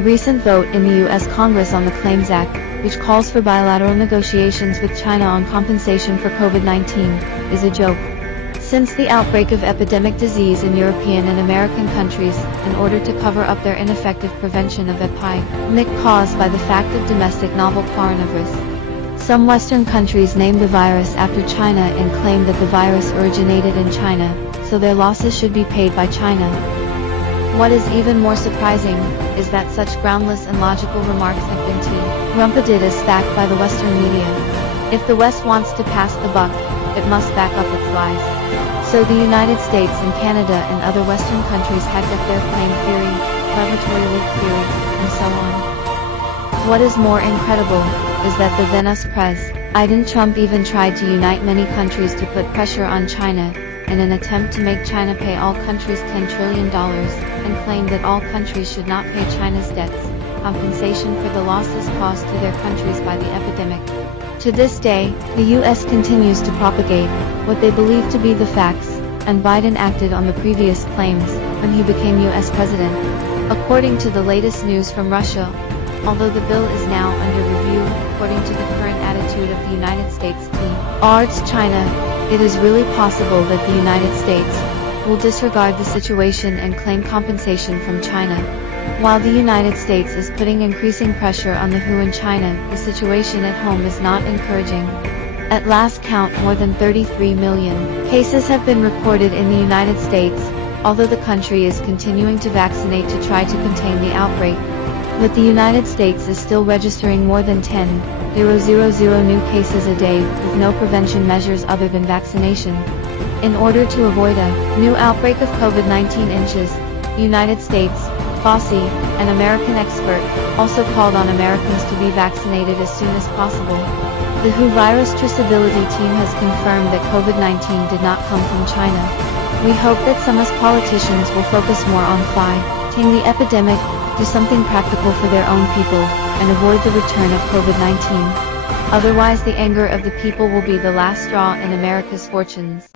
The recent vote in the U.S. Congress on the Claims Act, which calls for bilateral negotiations with China on compensation for COVID-19, is a joke. Since the outbreak of epidemic disease in European and American countries, in order to cover up their ineffective prevention of epidemic caused by the fact of domestic novel coronavirus, some Western countries named the virus after China and claimed that the virus originated in China, so their losses should be paid by China. What is even more surprising is that such groundless and logical remarks have been trumpeted as fact by the Western media. If the West wants to pass the buck, it must back up its lies. So the United States and Canada and other Western countries had up their claim theory, laboratory leak theory, and so on. What is more incredible is that the then US President Trump even tried to unite many countries to put pressure on China, in an attempt to make China pay all countries $10 trillion, and claimed that all countries should not pay China's debts, compensation for the losses caused to their countries by the epidemic. To this day, the U.S. continues to propagate what they believe to be the facts, and Biden acted on the previous claims when he became U.S. president. According to the latest news from Russia, although the bill is now under review, according to the current attitude of the United States towards China, it is really possible that the United States will disregard the situation and claim compensation from China. While the United States is putting increasing pressure on the WHO in China, the situation at home is not encouraging. At last count, more than 33 million cases have been recorded in the United States, although the country is continuing to vaccinate to try to contain the outbreak. But the United States is still registering more than 10,000 new cases a day, with no prevention measures other than vaccination. In order to avoid a new outbreak of COVID-19 the United States, Fauci, an American expert, also called on Americans to be vaccinated as soon as possible. The WHO virus traceability team has confirmed that COVID-19 did not come from China. We hope that some US politicians will focus more on fighting the epidemic, do something practical for their own people, and avoid the return of COVID-19. Otherwise, the anger of the people will be the last straw in America's fortunes.